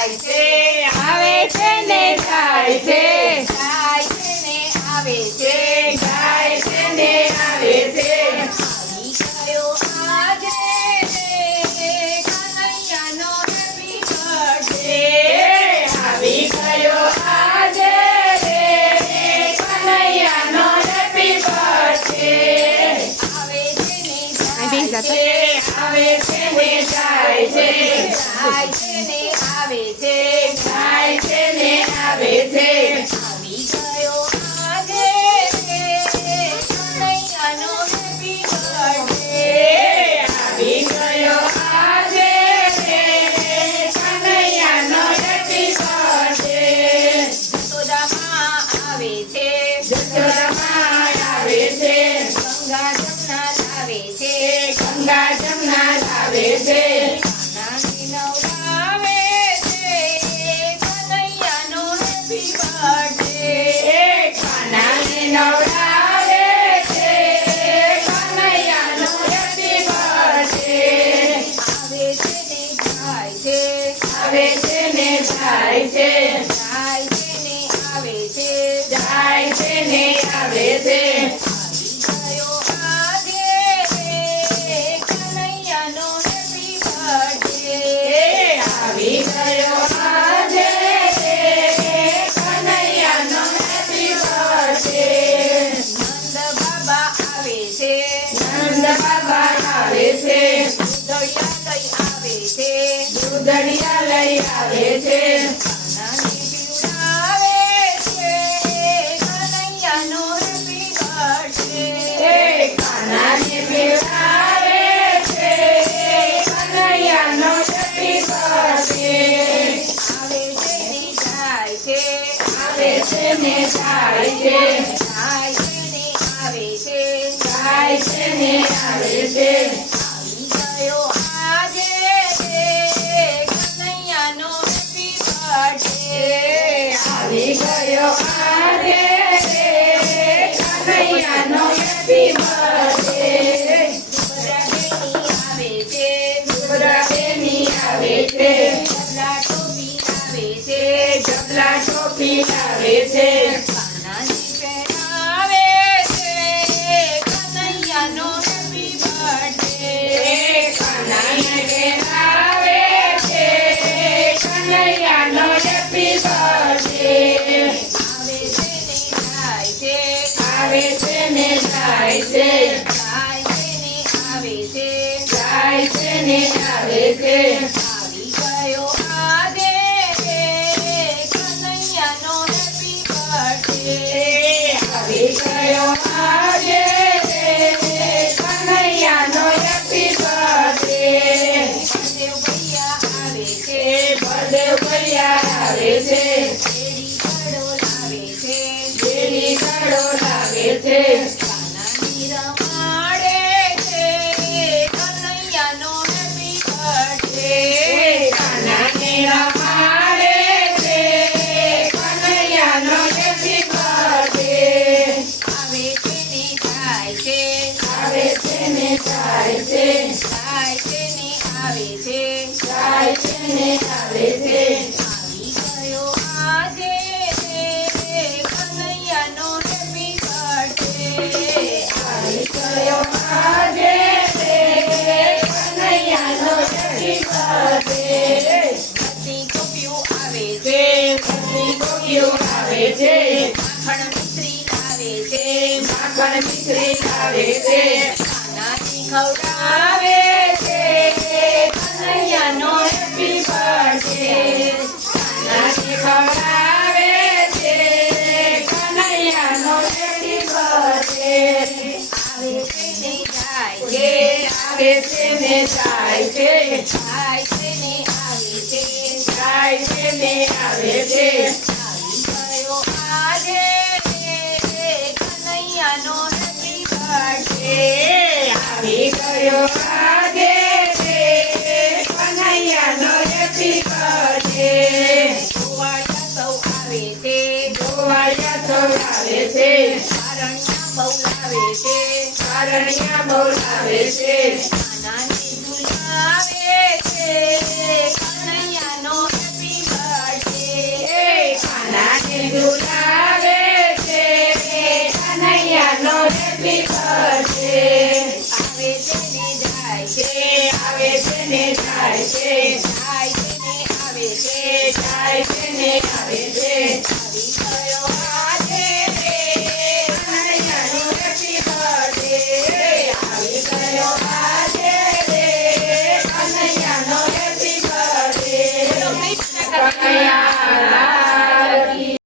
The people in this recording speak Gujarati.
જાય છે આવે છે ને જાય છે જાય છે ને આવે છે જાય છે ને આવે છે આવી ગયો આજે કનૈયાનો હેપી બર્થડે આવી ગયો આજે કનૈયાનો હેપી બર્થડે આવે છે ને જાય છે આવે છે ને જાય છે જાય છે ને આવે છે જાય છે ને આવે છે આવી ગયો આજે કનૈયાનો હેપી બર્થડે આવી ગયો આજે કનૈયાનો હેપી બર્થડે જશોદામાં આવે છે જશોદામાં આવે છે ગંગા જમના લાવે છે ગંગા જમના લાવે છે નાની નવડાવે છે કનૈયાનો હેપી બર્થડે કાનાને નવડાવે છે કનૈયાનો હેપી બર્થડે આવે છે ને જાય છે આવે છે ને જાય છે જાય છે ને આવે છે જાય છે ને આવે છે આવી ગયો આજે કનૈયાનો હેપી બર્થડે આવી ગયો આજે કનૈયાનો હેપી બર્થડે નંદ બાબા આવે છે નંદ બાબા આવે છે દૂધડિયા લઈ આવે છે નાની પીવડાવે છે કનૈયાનો હેપી બર્થડે કાનાને પીવડાવે છે કનૈયાનો હેપી બર્થડે આવે છે ને જાય છે આવે છે ને જાય છે જાય છે ને આવે છે જાય છે ને આવે છે આવી ગયો આજે કનૈયાનો હેપી બર્થડે આવી ગયો આજે કનૈયાનો હેપી બર્થડે સુભદ્રાબેની આવે છે જબલા ટોપી આવે છે કાનાની પહેરાવે છે કનૈયાનો હેપી બર્થડે કાનાને પહેરાવે છે કનૈયાનો હેપી બર્થડે આવે છે ને જાય છે આવે છે ને જાય છે જાય છે ને આવે છે જાય છે ને આવે છે આવી ગયો આજે કનૈયાનો હેપી બર્થડે આવી ગયો આજે કનૈયાનો હેપી બર્થડે બળદેવ ભૈયા આવે છે બળદેવ ભૈયા આવે છે બેડી ઘડો લાવે છે કાનાની રમાડે છે કનૈયાનો હેપી બર્થડે કાનાને રમાડે છે કનૈયાનો હેપી બર્થડે આવે છે ને જાય છે આવે છે ને જાય છે જાય છે ને આવે છે જાય છે ને આવે છે આવી ગયો આજે કનૈયાનો હેપી બર્થડે આવી ગયો આજે કનૈયાનો હેપી બર્થડે બધી ગોપીઓ આવે છે બધી ગોપીઓ આવે છે માખણ મિશ્રી લાવે છે માખણ મિશ્રી લાવે છે કાનાની ખવડાવે છે કનૈયાનો હેપી બર્થડે કાનાની ખવડાવે છે કનૈયાનો હેપી બર્થડે આવે છે ને જાય છે આવે છે ને જાય છે જાય છે ને આવે છે જાય છે ને આવે છે આવી ગયો આજે કનૈયાનો હેપી બર્થડે આવી ગયો આજે કનૈયાનો હેપી બર્થડે ગોવાળિયા સૌ આવે છે ગોવાળિયા સૌ આવે છે કારણિયા બોલાવે છે નાની ઝુલાવે છે કનૈયાનો હેપી જાય છે જાય છે ને આવે છે જાય છે ને આવે છે આવી ગયો